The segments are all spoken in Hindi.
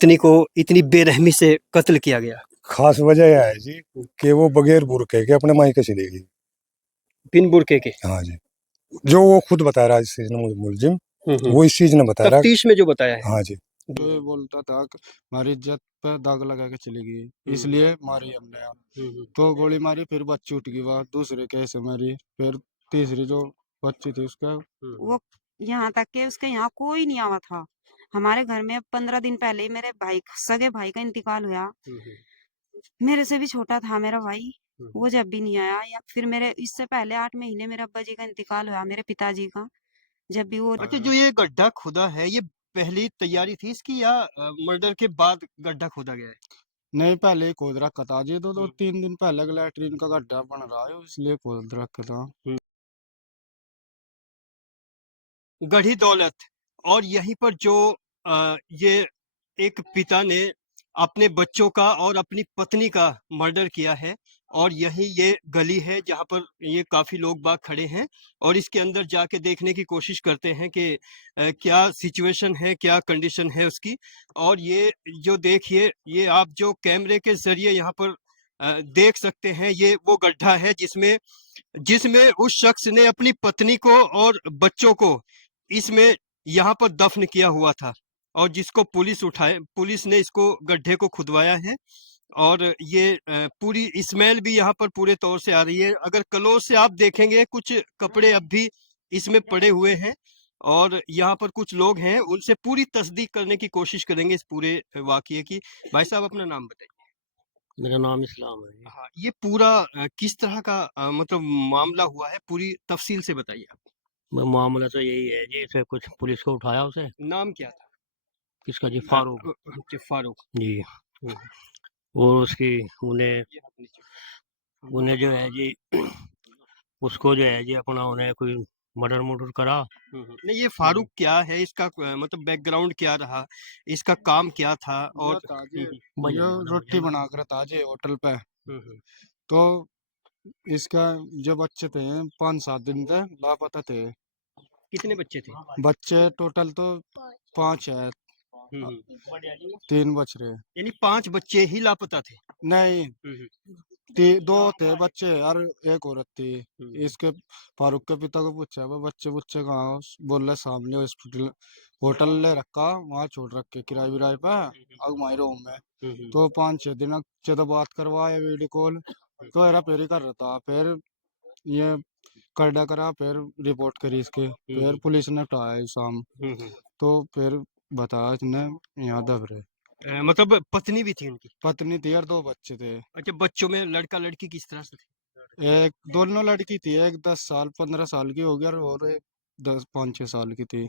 पत्नी को इतनी बेरहमी से कत्ल किया गया? खास वजह यह है जी कि वो बगैर बुरके के अपने मायके चली गई। बिन बुरके के? हाँ जी, जो वो खुद बता रहा है, इस चीज ने मुलजिम वो इस चीज ने बता रहा है। तफ्तीश में जो बताया है। हाँ जी। तो ये बोलता था कि हमारी इज्जत पे दाग लगा के चली गई, इसलिए मारी हमने यहाँ। तो गोली मारी, फिर बच्ची उठ गई, बात दूसरे कैसे मारी, फिर तीसरी जो बच्ची थी उसका वो यहाँ तक के उसके यहाँ कोई नहीं आवा था। हमारे घर में 15 दिन पहले ही मेरे भाई सगे भाई का इंतकाल हुआ। मेरे से भी छोटा था मेरा भाई, वो जब भी नहीं आया। या फिर मेरे इससे पहले 8 महीने मेरे अब्बा जी का इंतकाल हुआ, मेरे पिताजी का, जब भी वो अच्छा, जो ये गड्ढा खुदा है, ये पहली तैयारी थी इसकी या मर्डर के बाद गड्ढा खोदा गया है? नहीं, पहले ही खोद रखा था जी। तो 3 दिन पहले लैट्रीन का गड्ढा बन रहा है, इसलिए खोद रखा था। गढ़ी दौलत, और यहीं पर जो ये एक पिता ने अपने बच्चों का और अपनी पत्नी का मर्डर किया है, और यही ये गली है जहां पर ये काफी लोग बाग खड़े हैं और इसके अंदर जाके देखने की कोशिश करते हैं कि क्या सिचुएशन है, क्या कंडीशन है उसकी। और ये जो देखिए, ये आप जो कैमरे के जरिए यहाँ पर देख सकते हैं, ये वो गड्ढा है जिसमें जिसमें उस शख्स ने अपनी पत्नी को और बच्चों को इसमें यहाँ पर दफन किया हुआ था, और जिसको पुलिस ने इसको गड्ढे को खुदवाया है। और ये पूरी स्मेल भी यहाँ पर पूरे तौर से आ रही है। अगर क्लोज से आप देखेंगे, कुछ कपड़े अब भी इसमें पड़े हुए हैं, और यहाँ पर कुछ लोग हैं, उनसे पूरी तस्दीक करने की कोशिश करेंगे इस पूरे वाकये की। भाई साहब, अपना नाम बताइए। मेरा नाम इस्लाम है जी। हाँ, ये पूरा किस तरह का मतलब मामला हुआ है, पूरी तफसील से बताइए आप। मामला तो यही है जी, इसे कुछ पुलिस को उठाया उसे। नाम क्या था? किसका जी? फारूक फारूक। जी। हम्म, और उसकी उन्हें उन्हें जो है जी उसको जो है जी अपना उन्हें कोई मर्डर करा। नहीं, ये फारूक क्या है, इसका मतलब बैकग्राउंड क्या रहा, इसका काम क्या था? और ये था जी, ये रोटी बना कर था जी होटल पे। तो इसका जो बच्चे थे 5-7 दिन थे लापता थे। कितने बच्चे थे? बच्चे टोटल तो 5 है, हम्म, 3 बच रहे। यानी 5 बच्चे ही लापता थे? नहीं, 2 थे बच्चे और एक औरत थी। इसके फारूक के पिता को पूछा, वो बच्चे बुच्चे कहाँ? बोल रहे सामने हॉस्पिटल होटल ले रखा, वहाँ छोड़ रखे किराए विराए पे, अब हमारे रूम में। तो 5-6 दिन से तो बात करवाया वीडियो कॉल, तो हेरा फेरी कर रहा था। फिर ये करडा करा, फिर रिपोर्ट करी इसके, फिर पुलिस ने उठाया शाम। तो फिर बताया इसने यहाँ दब रहे। मतलब पत्नी भी थी उनकी? पत्नी थी और 2 बच्चे थे। अच्छा, बच्चों में लड़का लड़की किस तरह से थे? एक दोनों लड़की थी, एक 10 साल 15 साल की हो गया और एक 5-6 साल की थी।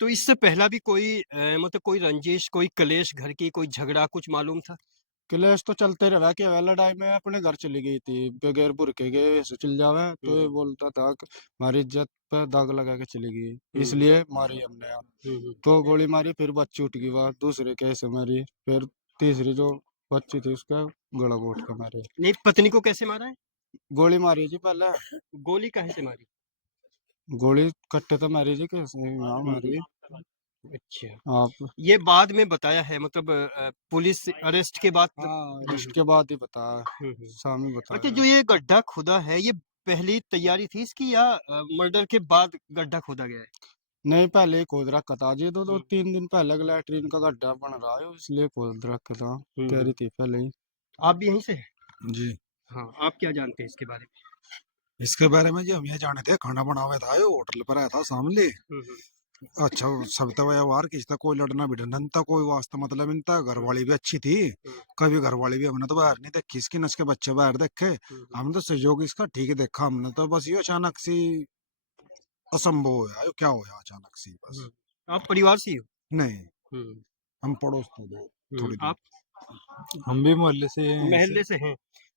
तो इससे पहला भी कोई मतलब कोई रंजिश, कोई कलेश घर की, कोई झगड़ा कुछ मालूम था? क्लेश तो चलते रहा कि वह लड़ाई में अपने घर चली गई थी बगैर बुरके के, ऐसे चल जावे। तो ये बोलता था कि हमारी इज्जत पे दाग लगा के चली गई, इसलिए मारी हमने यहाँ। तो गोली मारी, फिर बच्ची उठ गई, बात दूसरे कैसे मारी, फिर तीसरी जो बच्ची थी उसका गला घोट के मारे। नहीं, पत्नी को कैसे मारा है? गोली मारी जी पहले। गोली काहे से मारी? गोली कट्टे तो मारी जी, कैसे यहाँ मारी अच्छा, आप? ये बाद में बताया है, मतलब पुलिस अरेस्ट के बाद? हाँ, इसके बाद ही बताया, शामी अच्छा, बताया। जो ये गड्ढा खुदा है, ये पहली तैयारी थी इसकी या मर्डर के बाद गड्ढा खोदा गया है? नहीं, पहले ही खोद रखा था जी। तो 3 दिन पहले लैट्रीन का गड्ढा बन रहा है, इसलिए खोद रखा था, तैयारी थी पहले ही। आप भी यहीं से हैं? जी। हाँ, आप क्या जानते हैं इसके बारे में? इसके बारे में जी हम ये जाने थे, खाना बनावे था, यो होटल पर आया था सामने। अच्छा, सब तो व्यवहार किसी था, कोई लड़ना भिड़ना नहीं था, कोई वास्ता मतलब नहीं था। घरवाली भी अच्छी थी, कभी घरवाली भी हमने तो बाहर नहीं देखी इसकी, नच के बच्चे बाहर देखे। हमने तो सहयोग इसका ठीक देखा, हमने तो बस ये अचानक सी असंभव होया, यो क्या होया अचानक सी बस। आप परिवार से ही हो? नहीं, हम पड़ोस थे दो थोड़ी दूर। आप हम भी मोहल्ले से हैं, महल्ले से हैं?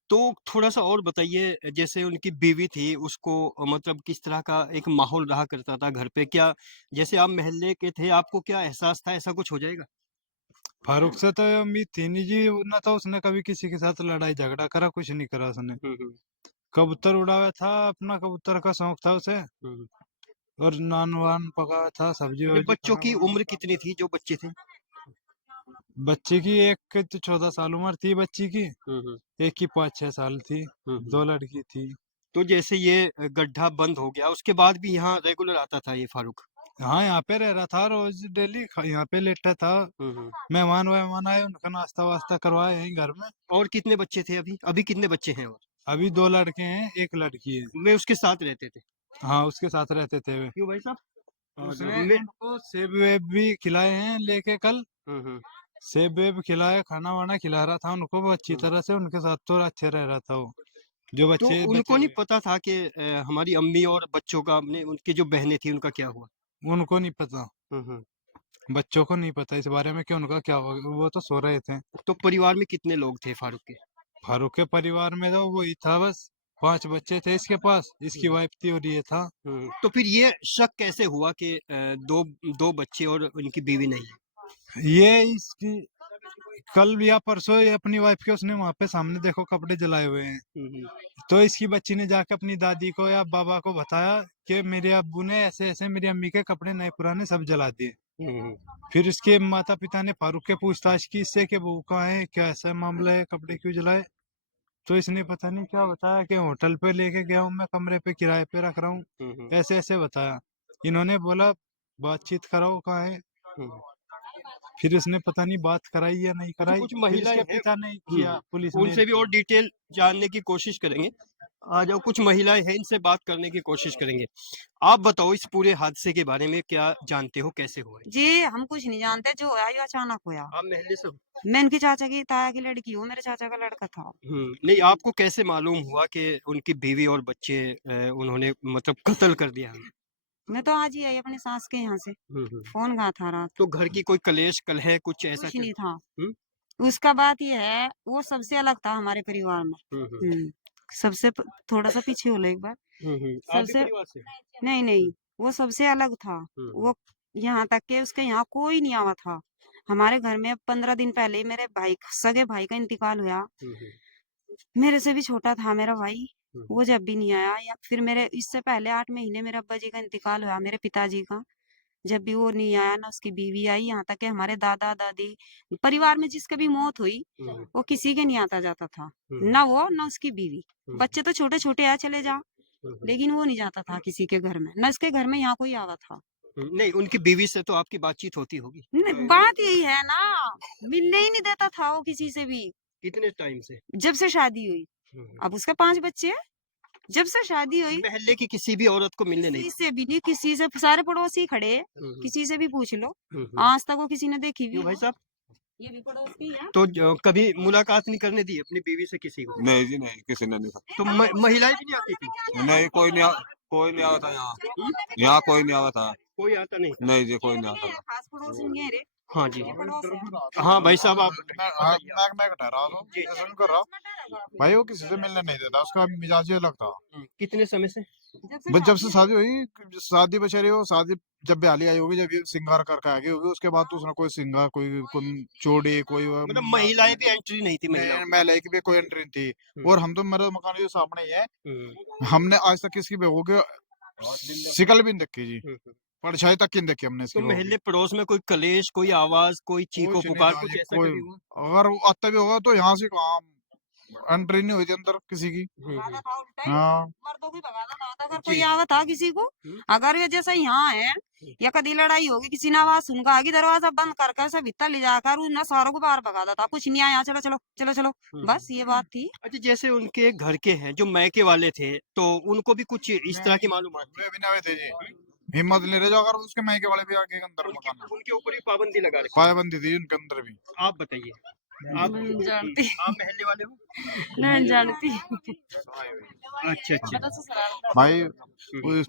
तो थोड़ा सा और बताइए, जैसे उनकी बीवी थी, उसको मतलब किस तरह का एक माहौल रहा करता था घर पे? क्या जैसे आप महल्ले के थे, आपको क्या एहसास था ऐसा कुछ हो जाएगा? फारूक से तो ये उम्मीद थी नहीं जी, ना तो उसने कभी किसी के साथ लड़ाई झगड़ा करा, कुछ नहीं करा उसने। कबूतर उड़ावा था, अपना कबूतर का शौक था उसे, और नान वान पकाया था, सब्जी ये वब्जी बच्चों की खाना। उम्र कितनी थी, जो बच्चे थे? बच्ची की एक तो 14 साल उम्र थी बच्ची की, एक की 5-6 साल थी, दो लड़की थी। तो जैसे ये गड्ढा बंद हो गया उसके बाद भी यहाँ रेगुलर आता था ये फारूक? हाँ, यहाँ पे रह रहा था, रोज डेली यहाँ पे लेटा था। मेहमान वहमान आए, उनका नाश्ता वास्ता करवाया यहीं घर में। और कितने बच्चे थे अभी? अभी कितने बच्चे हैं और? अभी 2 लड़के हैं, एक लड़की है। वे उसके साथ रहते थे? हाँ, उसके साथ रहते थे वे। क्यों भाई साहब? उसने मैं उनको सेब वेब भी खिलाए हैं लेके कल। सेब वेब खिलाया, खाना वाना खिला रहा था उनको वो अच्छी तरह से, उनके साथ तो अच्छे रह रहा था वो। जो तो बच्चे उनको बचे नहीं हुए, पता था कि हमारी अम्मी और बच्चों का अपने उनकी जो बहनें थी उनका क्या हुआ? उनको नहीं पता, हम्म। बच्चों को नहीं पता इस बारे में कि उनका क्या हुआ, वो तो सो रहे थे। तो परिवार में कितने लोग थे फारूक के? फारूक के परिवार में तो वही था बस, 5 बच्चे थे इसके पास, इसकी वाइफ थी और ये था। तो फिर ये शक कैसे हुआ कि दो दो बच्चे और उनकी बीवी नहीं है? ये इसकी कल या परसों ये अपनी वाइफ के उसने वहां पे सामने देखो कपड़े जलाए हुए हैं, तो इसकी बच्ची ने जाके अपनी दादी को या बाबा को बताया कि मेरे अब्बू ने ऐसे ऐसे मेरी अम्मी के कपड़े नए पुराने सब जला दिए। फिर इसके माता पिता ने फारूक के पूछताछ की इससे कि बहू कहाँ है, क्या ऐसा मामला है, कपड़े क्यों जलाए। तो इसने पता नहीं क्या बताया कि होटल पे लेके गया हूँ मैं, कमरे पे किराए पे रख रहा हूँ, ऐसे ऐसे बताया। इन्होंने बोला बातचीत कराओ कहाँ है। फिर इसने पता नहीं बात कराई या नहीं अच्छा, कराई, कुछ फिर महिलाएं इसके हैं। पिता ने किया, पुलिस में उनसे भी और डिटेल जानने की कोशिश करेंगे। आ जाओ, कुछ महिलाएं हैं, इनसे बात करने की कोशिश करेंगे। आप बताओ इस पूरे हादसे के बारे में क्या जानते हो, कैसे हुआ है? जी हम कुछ नहीं जानते, जो होया ये अचानक होया। आप महल्ले से हो? मैं इनकी चाचा की ताया की लड़की हूँ, मेरे चाचा का लड़का था। नहीं, आपको कैसे मालूम हुआ कि उनकी बीवी और बच्चे उन्होंने मतलब कत्ल कर दिया? मैं तो आज ही आई अपनी सास के यहाँ से, फोन कहा था रात। तो घर की कोई कलेश कलह कुछ ऐसा कुछ नहीं था। हम्म? उसका बात ये है, वो सबसे अलग था हमारे परिवार में। सबसे थोड़ा सा पीछे हो लो एक बार। आप भी सबसे परिवार से? नहीं नहीं, वो सबसे अलग था। वो यहाँ तक के उसके यहाँ कोई नहीं आवा था। हमारे घर में 15 दिन पहले ही मेरे भाई सगे भाई का इंतकाल हुआ। मेरे से भी छोटा था मेरा भाई, वो जब भी नहीं आया। या फिर मेरे इससे पहले 8 महीने मेरे अब्बा जी का इंतकाल हुआ, मेरे पिताजी का। जब भी वो नहीं आया, ना उसकी बीवी आई, यहाँ तक कि हमारे दादा दादी परिवार में जिसकी भी मौत हुई, वो किसी के नहीं आता जाता था। ना वो ना उसकी बीवी। बच्चे तो छोटे छोटे आ चले जाओ, लेकिन वो नहीं जाता था किसी के घर में, ना इसके घर में यहाँ कोई आवा था। नहीं, उनकी बीवी से तो आपकी बातचीत होती होगी? बात यही है ना, मिलने ही नहीं देता था वो किसी से भी, कितने टाइम से? जब से शादी हुई। अब उसके 5 बच्चे हैं। जब से शादी हुई महल्ले की किसी भी औरत को मिलने नहीं? किसी से भी नहीं, किसी से, सारे पड़ोसी खड़े, किसी से भी पूछ लो, आज तक वो किसी ने देखी भी क्यों भाई साहब? ये भी पड़ोस की है। तो कभी मुलाकात नहीं करने दी अपनी बीवी से किसी को? नहीं जी नहीं, किसी ने नहीं तो महिलाएं भी नहीं आती थी? नहीं, कोई नहीं आवा था यहाँ कोई नहीं आवा था। कोई आता नहीं? नहीं जी, कोई नहीं आता था। खास पड़ोसी नहीं है रे, हाँ जी। ये पड़ोस है। हाँ भाई साहब, आप मैं ठहरा हूँ, ऐसा नहीं कर रहा भाई, वो किसी से मिलने नहीं देता, उसका मिजाज ही अलग था। कितने समय से? बस जब से शादी हुई, शादी बेचारी हो, शादी जब ब्याली आई होगी, जब ये श्रृंगार करके आ गई होगी, उसके बाद तो उसने कोई श्रृंगार, कोई चूड़ी, कोई मतलब महिलाएं भी एंट्री नहीं थी महिलाओं महिला की भी कोई एंट्री नहीं थी। और हम तो, मेरा मकान जो सामने ही है, की? हमने आज तक किसकी बहू के शिकल भी नहीं देखी जी, परछाई तक की नहीं देखी हमने इसकी तो बहू की। महल्ले पड़ोस में कोई कलेश, कोई आवाज, कोई चीखो कुछ नहीं पुकार, था कुछ जी, ऐसा कोई कभी हुआ? अगर आता भी होगा तो यहाँ से कहाँ एंट्री नहीं हुई थी अंदर किसी की। भगाता था उल्टा ही, हाँ, मर्दों को ही भगाता था। अगर जी। कोई आवा था किसी को, अगर ये जैसे यहाँ है, या कभी लड़ाई होगी, किसी ने आवाज सुनकर आगे, दरवाजा बंद करके उसे भीतर ले जाकर उन सारों को बाहर भगाता था। कुछ नहीं आया, चलो चलो चलो चलो, बस ये बात थी। अच्छा, जैसे उनके घर के हैं जो मैके वाले थे, तो उनको भी कुछ इस तरह की मालूमात थी? वे भी नहीं हुए थे जी, हिम्मत नहीं रहे जो, अगर उसके मायके वाले भी आके अंदर मकान में उनके ऊपर भी पाबंदी लगा रखी? पाबंदी थी उनके अंदर भी। आप बताइए, आप नहीं जानती, आप महल्ले वाले हो? नहीं जानती। अच्छा अच्छा। भाई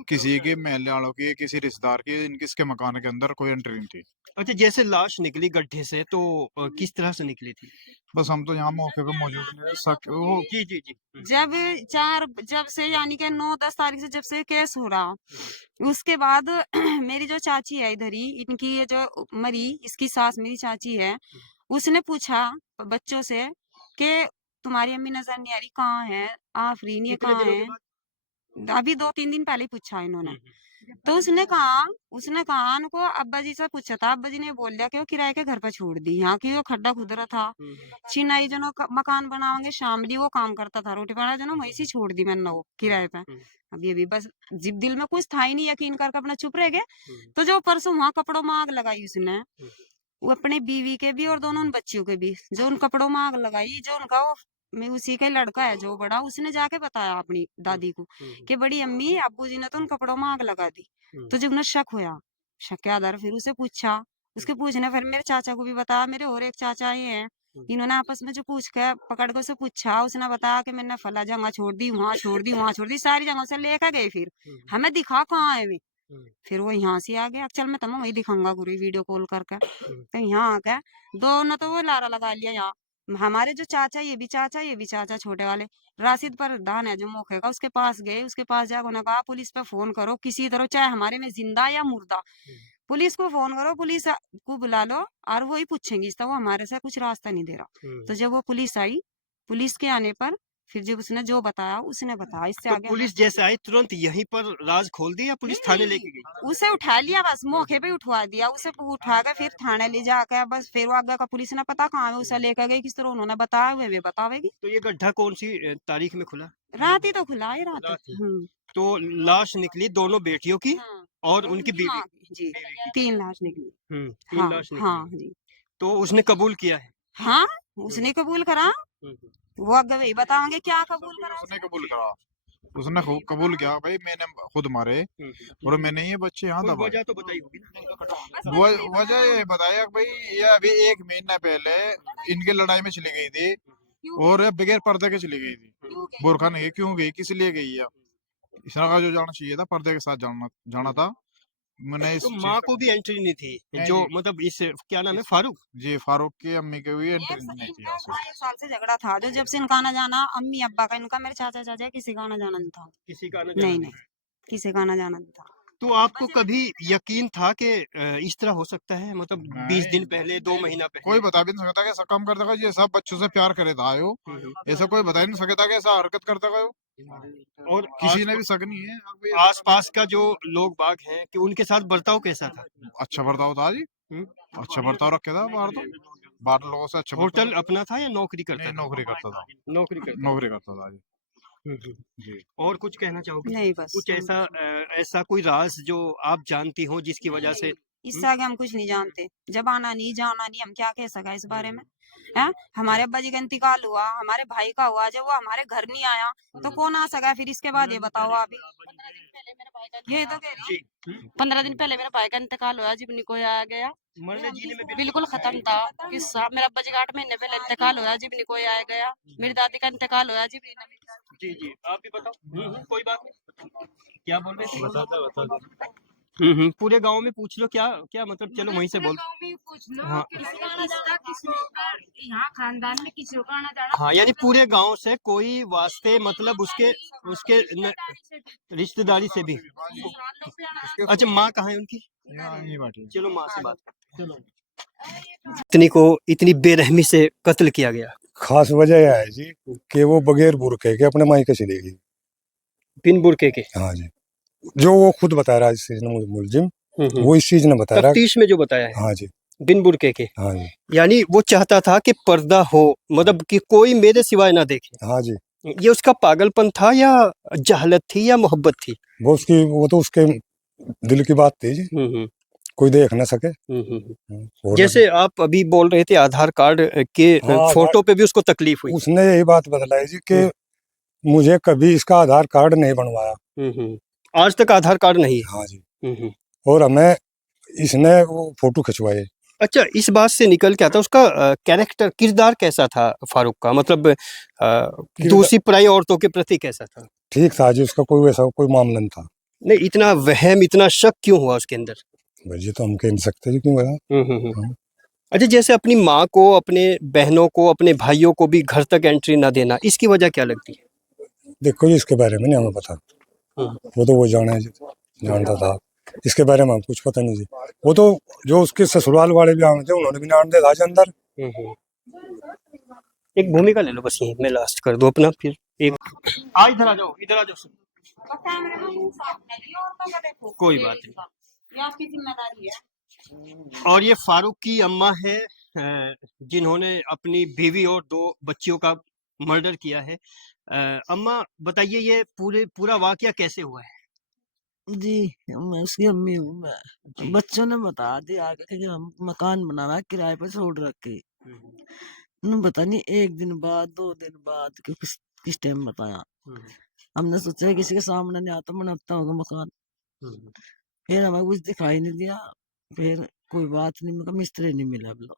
किसी के महल्ले वालों की, किसी रिश्तेदार की, इनकी इसके मकान के अंदर कोई एंट्री नहीं थी। अच्छा, जैसे लाश निकली गड्ढे से, तो किस तरह से निकली थी? बस हम तो यहाँ मौके पे मौजूद नहीं है, वो जी जी जी। जब से यानी कि 9-10 तारीख से जब से केस हो रहा, उसके बाद मेरी जो चाची है इधर ही, इनकी ये जो मरी, इसकी सास मेरी चाची है, उसने पूछा बच्चों से कि तुम्हारी अम्मी नजर नहीं आ रही, कहाँ है आफरीन, ये कितने कहाँ दिनों के है। बाद? अभी 2-3 दिन पहले ही पूछा इन्होंने। तो उसने कहा उनको अब्बा जी से पूछा था, अब्बा जी ने बोल दिया कि वो किराए के घर पर छोड़ दी, यहाँ की वो खड्डा खुदरा था। चिनाई जो ना मकान बनाओगे शामली वो काम करता था, रोटी बना जो ना वहीं से छोड़ दी मैंने वो किराए पे। अब ये भी बस जिब दिल में कुछ था ही नहीं, यकीन करके अपना चुप रह गए। तो जो परसों वहां कपड़ों में आग लगाई उसने, वो अपने बीवी के भी और दोनों उन बच्चियों के भी, जो उन कपड़ों में आग लगाई, जो उनका वो मैं उसी का ही लड़का है जो बड़ा, उसने जाके बताया अपनी दादी को कि बड़ी अम्मी अब्बू जी ने तो उन कपड़ों में आग लगा दी। तो जब उन्हें शक होया, शक के आधार फिर उसे पूछा, उसके पूछने फिर मेरे चाचा को भी बताया, मेरे और एक चाचा ये हैं, इन्होंने आपस में जो पूछ के पकड़ के उसे पूछा, उसने बताया कि मैंने फला जगह छोड़ दी, वहां छोड़ दी, वहां छोड़ दी, सारी जगह से लेकर गए। फिर हमें दिखा कहाँ है वे, फिर वो यहाँ से आ गया, चल मैं तुम्हें वही दिखाऊंगा पूरी वीडियो कॉल करके। तो यहाँ आ गया, दोनों तो वो लारा लगा लिया यहाँ। हमारे जो चाचा, ये भी चाचा, ये भी चाचा, छोटे वाले राशिद प्रधान है जो मौके का, उसके पास गए, उसके पास जाकर उन्होंने कहा पुलिस पे फोन करो किसी तरह, चाहे हमारे में जिंदा या मुर्दा, पुलिस को फोन करो, पुलिस को बुला लो और वो ही पूछेंगी, इसका वो हमारे से कुछ रास्ता नहीं दे रहा। तो जब वो पुलिस आई, पुलिस के आने पर फिर जब उसने जो बताया उसने बताया, इससे तो आगे पुलिस जैसे आई तुरंत यहीं पर राज खोल दी या पुलिस थाने लेके गई? उसे उठा लिया, बस मौके पे उठवा दिया, उसे उठा के फिर थाने ले जाकर बस फिर वो आगे का पुलिस ने पता कहाँ है उसे लेकर गई, किस तरह उन्होंने बताया वे बतावेगी। तो ये गड्ढा कौन सी तारीख में खुला? रात ही तो खुला है, रात रात ही। ही। तो लाश निकली दोनों बेटियों की हाँ। और उनकी बीवी। हाँ जी, 3 लाश निकली। 3 हाँ लाश निकली। हाँ जी। तो उसने कबूल किया है। हाँ उसने कबूल करा, वो आगे वही बताओगे क्या कबूल करा उसने कबूल करा, उसने कबूल किया भाई मैंने खुद मारे और मैंने ये बच्चे यहाँ कोई दबाए। वजह तो बताई होगी ना? वजह ये बताया कि भाई ये अभी 1 महीना पहले इनकी लड़ाई में चली गई थी और ये बगैर पर्दे के चली गई थी, बुरखा नहीं, क्यों गई, किस लिए गई है, इस तरह का जो जाना चाहिए था पर्दे के साथ जाना था। मैंने इस तो चीज माँ का को भी एंट्री नहीं थी, नहीं जो जी, मतलब इस क्या नाम है, फारूक? जी फारूक की अम्मी के भी एंट्री एक नहीं थी इनका यहाँ से। 1 साल से झगड़ा था, जो जब से इनका आना जाना अम्मी अब्बा का, इनका मेरे चाचा चाचा किसी का आना जाना नहीं था। किसी का आना जाना नहीं नहीं। नहीं, किसी का आना जाना नहीं था। तो आपको कभी यकीन था कि इस तरह हो सकता है, मतलब 20 दिन नहीं, पहले, 2 महीना कोई पहले? बता भी नहीं सकता कि ऐसा काम करता है, ये सब बच्चों से प्यार करे था आयो, ऐसा कोई बता ही नहीं सकता कि ऐसा हरकत करता है। और किसी ने भी शक नहीं है अब ये आसपास का जो लोग बाग हैं कि उनके साथ बर्ताव कैसा था? अच्छा बर्ताव था जी, हम्म? अच्छा बर्ताव रखे था बाहर, तो बाहर लोगों से अच्छा बर्ताव। होटल अपना था या नौकरी करता नहीं था? नौकरी करता था, नौकरी करता नौकरी करता था जी। था। जी और कुछ कहना चाहोगे? नहीं बस कुछ हम ऐसा कुछ नहीं। ऐसा कोई राज जो आप जानती हो जिसकी वजह से? इससे आगे हम कुछ नहीं जानते, जब आना नहीं जाना नहीं, हम क्या कह सका इस बारे में। है हमारे अब्बा जी का इंतकाल हुआ, हमारे भाई का हुआ, जब वो हमारे घर नहीं आया तो कौन आ सका फिर इसके बाद, ये बताओ आप ही। ये तो कह रही हूँ। जी 15 दिन पहले मेरे भाई का इंतकाल हुआ, जीवनी को आ गया, मरने जीने में बिल्कुल खत्म था किस्सा। मेरे अब्बा जी का 8 महीने पहले इंतकाल हुआ, जीवनी को आ गया। मेरी दादी का इंतकाल हुआ, जीवनी ने जी जी आप भी बताओ। कोई बात नहीं, क्या बोल रहे थे? बता पूरे गांव में पूछ लो, क्या क्या मतलब, चलो वहीं से बोल। गाँव में पूछ लो, हाँ किसी का आना जाना, किसी का यहाँ खानदान में किसी का आना जाना। हाँ, यानी पूरे गांव से कोई वास्ते मतलब उसके उसके रिश्तेदारी से भी। अच्छा माँ कहाँ है उनकी? यहाँ यही बात है। चलो माँ से बात करते हैं। चलो। पत्नी को इतनी बेरहमी से कत्ल किया गया, खास वजह यह है जी कि वो बगैर बुरके के अपने मायके चली गई। बिन बुरके के। हाँ जी, जो वो खुद बता रहा है इस चीज ने, मुलजिम वो इस चीज ने बता रहा है। तफ्तीश में जो बताया है हाँ जी, बिन बुरके के, हाँ जी, यानी वो चाहता था कि पर्दा हो, मतलब कि कोई मेरे सिवाय ना देखे। हाँ जी, ये उसका पागलपन था या जहलत थी या मोहब्बत थी? वो तो उसके दिल की बात थी जी, कोई देख ना सके। और जैसे आप अभी बोल रहे थे आधार कार्ड के हाँ, फोटो पे भी उसको तकलीफ हुई। उसने यही बात बतलाई जी कि मुझे कभी इसका आधार कार्ड नहीं बनवाया। आज तक आधार कार्ड नहीं हाँ जी, है। और हमें इसने वो फोटो खिंचवाए। अच्छा, इस बात से निकल के आता उसका कैरेक्टर, किरदार कैसा था फारूक का, मतलब दूसरी पराई औरतों के प्रति कैसा था? ठीक था जी, उसका कोई वैसा कोई मामला नहीं था। नहीं, इतना वहम, इतना शक क्यों हुआ उसके अंदर? भाई ये तो हम कह नहीं सकते जी क्यों गया। अच्छा, जैसे अपनी माँ को, अपने बहनों को, अपने भाइयों को भी घर तक एंट्री ना देना, इसकी वजह क्या लगती है? देखो जी इसके बारे में नहीं हमें पता, वो तो वो जाने जानता था, इसके बारे में हम कुछ पता नहीं जी। वो तो जो उसके ससुराल वाले भी आए थे उन्होंने भी नाम दिया था अंदर। एक भूमिका ले लो बस, यही मैं लास्ट कर दूं अपना, फिर एक इधर आ जाओ, इधर आ जाओ। कोई बात नहीं, ये आपकी जिम्मेदारी है। और ये फारूक की अम्मा है, जिन्होंने अपनी बीवी और 2 बच्चियों का मर्डर किया है। अम्मा बताइए, ये पूरा वाकया कैसे हुआ है? जी, मैं उसकी अम्मी हूँ। मैं जी। बच्चों ने बता दिया आगे कि हम मकान बना रहा है किराए पे छोड़ रखे। हम्म, उन्हें पता नहीं 1 दिन बाद 2 दिन बाद कि किस टाइम बताया। हम्म, हमने सोचा किसी के सामने नहीं आता बनाता होगा मकान। हम्म। फिर हमें कुछ दिखाई नहीं दिया। फिर कोई बात नहीं, मगर मिस्त्री नहीं मिला बोलो।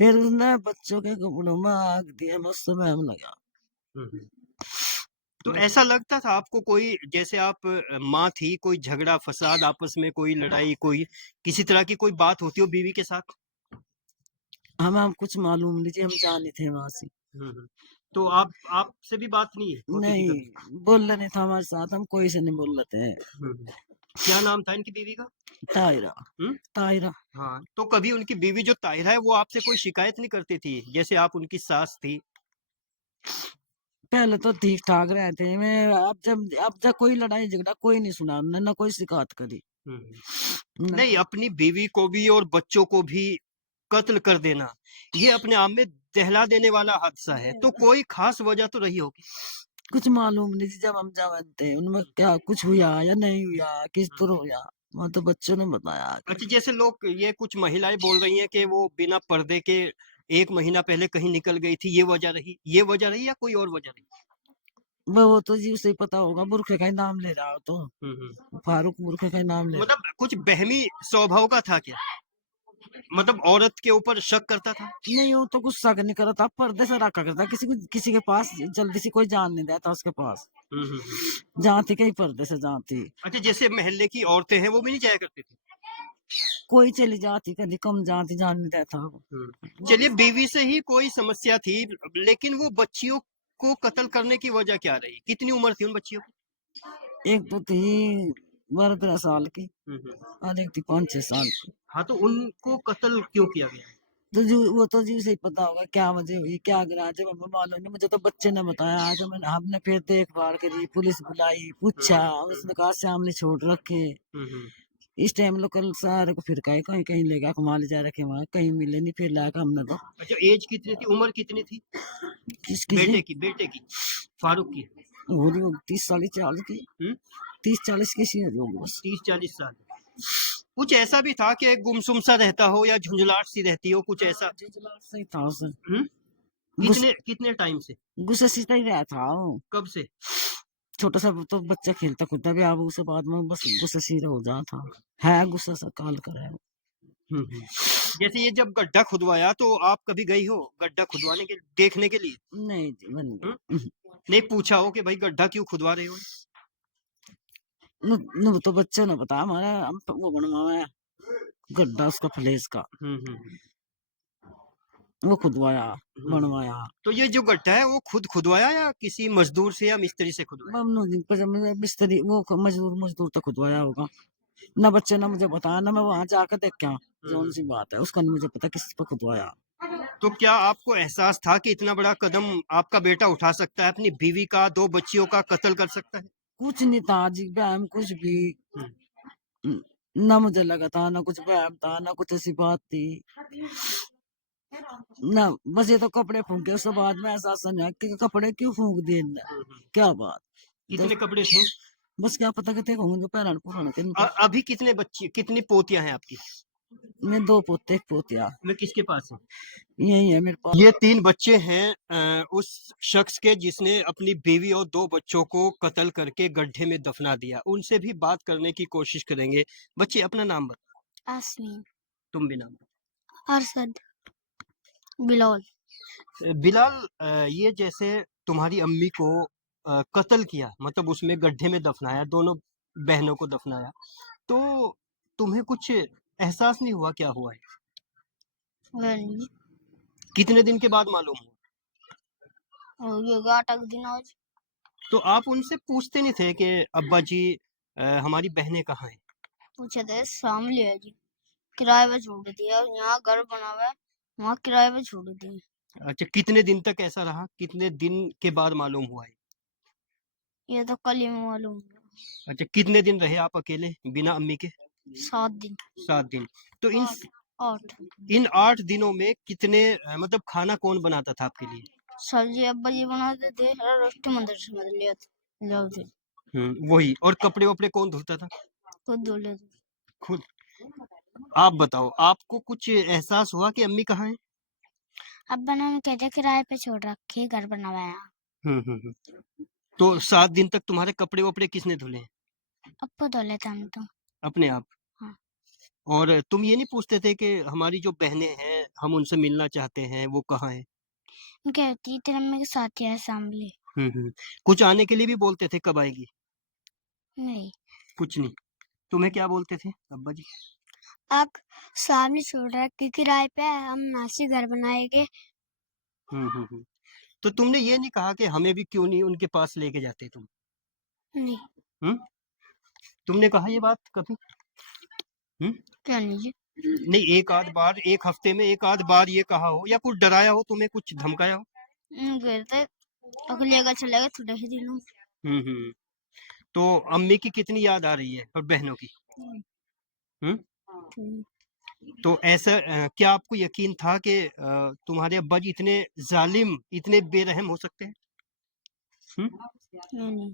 फिर उसने बच्चों के कपड़ों में आग दिया, मैं उस समय हम लगा। हम्म। तो ऐसा लगता था आपको, कोई जैसे आप माँ थी, कोई झगड़ा फसाद आपस में, कोई लड़ाई, कोई किसी तरह की कोई बात होती हो बीवी के साथ? हमें कुछ मालूम नहीं जी, हम जाने थे वहां से। तो आपसे भी बात नहीं होती थी कभी? नहीं, बोल नहीं था हमारे साथ, हम कोई से नहीं बोल रहे थे। क्या नाम था इनकी बीवी का? तायरा। हम्म? तायरा। हाँ, तो कभी उनकी बीवी जो ताहिरा है वो आपसे कोई शिकायत नहीं करती थी, जैसे आप उनकी सास थी? पहले तो ठीक ठाक रहते हैं। मैं अब जब कोई लड़ाई झगड़ा कोई नहीं सुना हमने, ना कोई शिकायत करी। ना नहीं, अपनी बीवी को भी और बच्चों को भी कत्ल कर देना, ये अपने आप में दहला देने वाला हादसा है, तो कोई खास वजह तो रही होगी। कुछ मालूम नहीं जी, जब हम जानते उनमें क्या कुछ हुआ या नहीं हुआ, किस तरह हुआ, वहाँ तो बच्चों ने बताया आगे। अच्छा, जैसे लोग, ये कुछ महिलाएं बोल रही हैं कि वो बिना पर्दे के 1 महीना पहले कहीं निकल गई थी, ये वजह रही या कोई और वजह रही? वो तो जी उसे ही पता होगा, बुरखे का ही नाम ले रहा हो तो। फारूक बुरखे का ही नाम ले रहा। मतलब कुछ बहमी स्वभाव का था क्या? मतलब औरत के ऊपर शक करता था? नहीं, वो तो गुस्सा नहीं करता, पर्दे से रखा करता, किसी के पास जल्दी से कोई जान नहीं देता उसके पास। जानती कहीं पर्दे से जानती। अच्छा, जैसे मोहल्ले की औरतें हैं वो भी नहीं जाया करती थी? कोई चली जाती, कभी कम जाती, जान नहीं देता। चलिए, बीवी से ही कोई समस्या थी, लेकिन वो बच्चियों को कत्ल करने की वजह क्या रही? कितनी उम्र थी उन बच्चियों की? एक तो थी 12-13 साल की, और एक थी 5-6 साल की। हाँ, तो उनको कत्ल क्यों किया गया? तो जी वो तो जी उसे ही पता होगा क्या वजह हुई, क्या गिरा, जब हमें मालूम नहीं, मुझे तो बच्चे ने बताया। आज हमने फिर देखभाल करी, पुलिस बुलाई, पूछा, उसने कहा सामने छोड़ रखे। इस टाइम लोकल सारे को फिर कहीं कहीं ले गया, घुमा ले जा रखे, वहां कहीं मिले नहीं, फिर लाया हमने तो। अच्छा, एज कितनी थी, उम्र कितनी थी किसकी जी? बेटे की, फारूक की? हो रही होगी 30-40 की। 30-40 की सी होगी बस। 30-40 साल। कुछ ऐसा भी था कि गुमसुम सा रहता हो या झुंझलाहट सी रहती हो, कुछ ऐसा? सही था उसे। कितने टाइम से? गुस्सा सीधा ही रहा था वो। कब से? छोटा सा तो बच्चा खेलता कूदता भी, अब उसके बाद में बस गुस्सा सीधा हो जाता है, गुस्सा सा काल कर है। जैसे ये जब गड्ढा खुदवाया तो आप कभी गई हो गड्ढा खुदवाने के देखने के लिए? नहीं जी, नहीं पूछा हो कि भाई गड्ढा क्यों खुदवा रहे हो? तो बच्चे ने बताया, हमारा वो बनवाया है गड्ढा उसका फलेस का, वो खुदवाया बनवाया। तो ये जो गड्ढा है वो खुद खुदवाया या किसी मजदूर से या मिस्त्री से खुदवाया? बिस्तरी वो मजदूर तो खुदवाया होगा ना। बच्चे ने मुझे बताया ना, मैं वहां जाकर देख क्या कौन सी बात है, उसका नहीं मुझे पता किस पर खुदवाया। तो क्या आपको एहसास था कि इतना बड़ा कदम आपका बेटा उठा सकता है, अपनी बीवी का, 2 बच्चियों का कत्ल कर सकता है? कुछ नहीं था जी, बहम कुछ भी ना मुझे लगा था, ना कुछ बहम था, ना कुछ ऐसी बात थी ना। बस ये तो कपड़े फूके, उसके बाद में एहसास नहीं कि कपड़े क्यों फूक दिए इनने, क्या बात। कितने कपड़े थे? बस क्या पता कितने होंगे, पहला पुराना के। अभी कितने बच्चे, कितनी पोतियां हैं आपकी? मैं 2 पोते 1 पोतिया। मैं किसके पास है? यही है मेरे पास। ये 3 बच्चे हैं उस शख्स के जिसने अपनी बीवी और 2 बच्चों को कत्ल करके गड्ढे में दफना दिया। उनसे भी बात करने की कोशिश करेंगे। बच्चे अपना नाम बताओ। आसमीन, तुम भी नाम अरसद, बिलौल। बिलाल, ये जैसे तुम्हारी अम्मी को कत्ल किया, मतलब उसमें गड्ढे में दफनाया, दोनों बहनों को दफनाया, तो तुम्हें कुछ एहसास नहीं हुआ क्या हुआ है? नहीं, कितने दिन के बाद मालूम हुआ? हो गया 8 दिन आज। तो आप उनसे पूछते नहीं थे कि अब्बा जी हमारी बहनें कहाँ हैं? पूछे थे, सामने है जी, किराए पे छोड़ दिया, यहाँ घर बना हुआ है, वहाँ किराए पे छोड़ दिए। अच्छा, कितने दिन तक ऐसा रहा, कितने दिन के बाद मालूम हुआ है? ये तो कल ही मालूम हुआ। अच्छा, कितने दिन रहे आप अकेले बिना अम्मी के? 7 दिन 7 दिन। तो इन 8 इन 8 दिनों में कितने मतलब खाना कौन बनाता था आपके लिए? सब्जी अब्बा जी बनाते थे और रोटी मंदिर से मत लिया लाओ थे वही। और कपड़े वपड़े कौन धोता था? खुद धो लेते खुद। आप बताओ, आपको कुछ एहसास हुआ कि अम्मी कहाँ है? अब्बा ने हमें कहते किराए पे छोड़ रखे घर बनवाया हम्म। तो 7 दिन तक तुम्हारे कपड़े वपड़े किसने धुले हैं? अब्बा धो लेते हम तो अपने आप? हाँ। और तुम ये नहीं पूछते थे कि हमारी जो बहनें हैं हम उनसे मिलना चाहते हैं, वो कहाँ है? कहती तेरे अम्मी के साथ ही है सामने कुछ आने के लिए भी बोलते थे, कब आएगी? नहीं कुछ नहीं। तुम्हें क्या बोलते थे अब्बा जी? अब सामने छोड़ रखे किराए पे हम नासी घर बनाएंगे हम्म। तो तुमने ये नहीं कहा कि हमें भी क्यों नहीं उनके पास लेके जाते तुम? नहीं हम्म। तुमने कहा ये बात कभी? हम्म। क्या नहीं जी नहीं, एक आध बार, एक हफ्ते में एक आध बार ये कहा हो, या कुछ डराया हो तुम्हें, कुछ धमकाया हो? कहते अगले अगर चलेगा थोड़े ही दिनों हम्म। तो अम्मी की कितनी याद आ रही है और बहनों की? हम्म। तो ऐसा क्या आपको यकीन था कि तुम्हारे अब्बा जी इतने जालिम, इतने बेरहम हो सकते हैं? नहीं